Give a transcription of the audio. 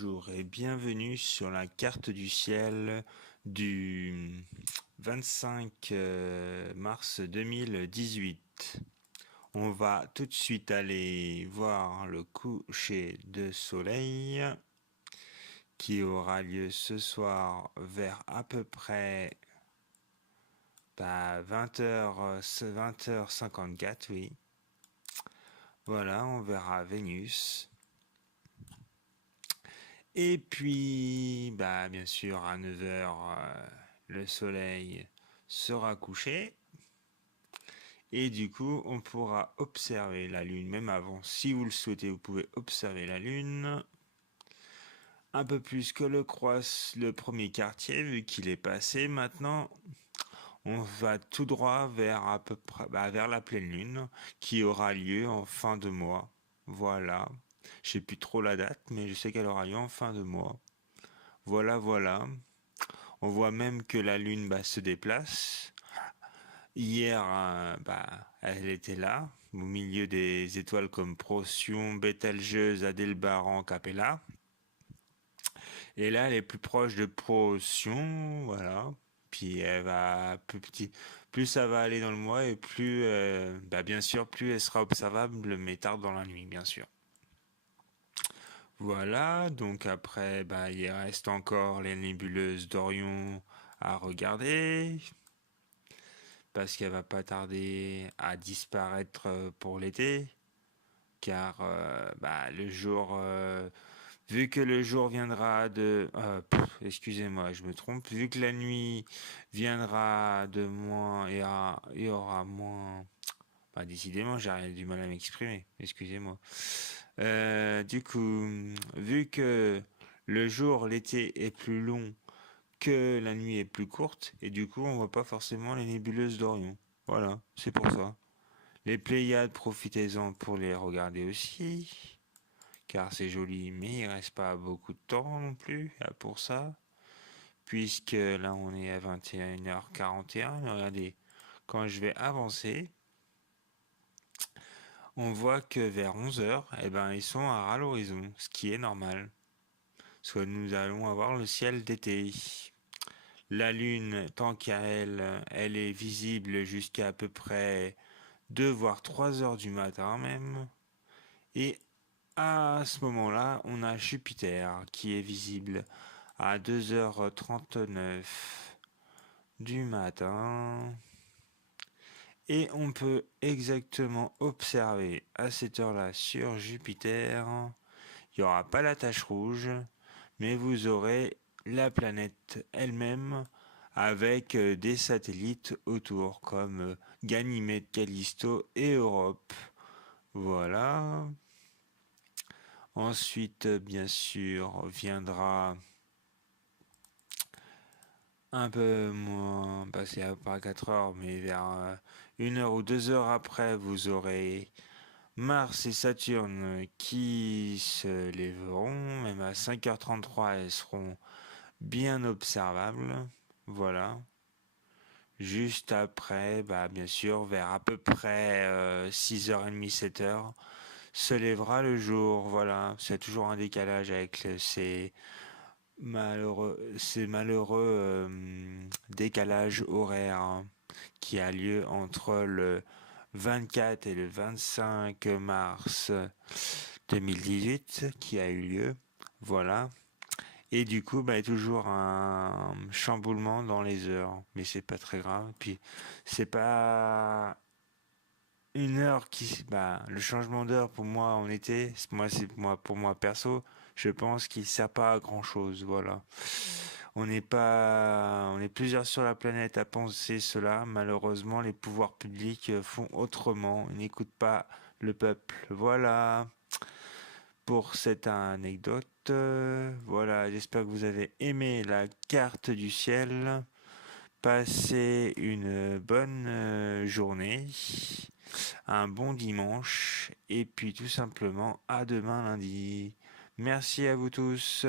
Bonjour et bienvenue sur la carte du ciel du 25 mars 2018. On va tout de suite aller voir le coucher de soleil qui aura lieu ce soir vers à peu près 20h, 20h54, oui. Voilà, on verra Vénus. Et puis, bien sûr, à 9h, le soleil sera couché. Et du coup, on pourra observer la Lune, même avant. Si vous le souhaitez, vous pouvez observer la Lune. Un peu plus que le premier quartier, vu qu'il est passé. Maintenant, on va tout droit vers à peu près, vers la pleine Lune, qui aura lieu en fin de mois. Voilà. Je sais plus trop la date, mais je sais qu'elle aura lieu en fin de mois. Voilà, voilà. On voit même que la Lune se déplace. Hier, elle était là, au milieu des étoiles comme Procyon, Bételgeuse, Adalbéran, Capella. Et là, elle est plus proche de Procyon, voilà. Puis elle va plus ça va aller dans le mois et plus, bien sûr, plus elle sera observable, mais tard dans la nuit, bien sûr. Voilà, donc après, il reste encore les nébuleuses d'Orion à regarder, parce qu'elle va pas tarder à disparaître pour l'été, car le jour, vu que le jour viendra excusez-moi, je me trompe, vu que la nuit viendra de moins et aura moins, décidément, j'ai du mal à m'exprimer, excusez-moi. Du coup, vu que le jour, l'été est plus long que la nuit est plus courte, et du coup, on voit pas forcément les nébuleuses d'Orion. Voilà, c'est pour ça. Les Pléiades, profitez-en pour les regarder aussi, car c'est joli, mais il reste pas beaucoup de temps non plus pour ça, puisque là, on est à 21h41. Regardez, quand je vais avancer, on voit que vers 11h, ils sont à ras l'horizon, ce qui est normal. Parce que nous allons avoir le ciel d'été. La Lune, tant qu'à elle, elle est visible jusqu'à à peu près 2 voire 3 heures du matin même. Et à ce moment-là, on a Jupiter qui est visible à 2h39 du matin. Et on peut exactement observer à cette heure-là sur Jupiter, il n'y aura pas la tache rouge, mais vous aurez la planète elle-même avec des satellites autour comme Ganymède, Callisto et Europe. Voilà. Ensuite, bien sûr, viendra un peu moins, c'est à pas 4 heures, mais vers 1 heure ou 2 heures après, vous aurez Mars et Saturne qui se lèveront, même à 5h33, elles seront bien observables. Voilà. Juste après, bien sûr, vers à peu près 6h30, 7h, se lèvera le jour. Voilà. C'est toujours un décalage avec ces malheureux décalages horaires, hein, qui a lieu entre le 24 et le 25 mars 2018 qui a eu lieu. Voilà. Et du coup, toujours un chamboulement dans les heures. Mais c'est pas très grave. Puis, c'est pas une heure le changement d'heure pour moi en été, pour moi perso, je pense qu'il sert pas à grand chose. Voilà. On est plusieurs sur la planète à penser cela. Malheureusement, les pouvoirs publics font autrement. Ils n'écoutent pas le peuple. Voilà pour cette anecdote. Voilà, j'espère que vous avez aimé la carte du ciel. Passez une bonne journée, un bon dimanche, et puis tout simplement à demain lundi. Merci à vous tous.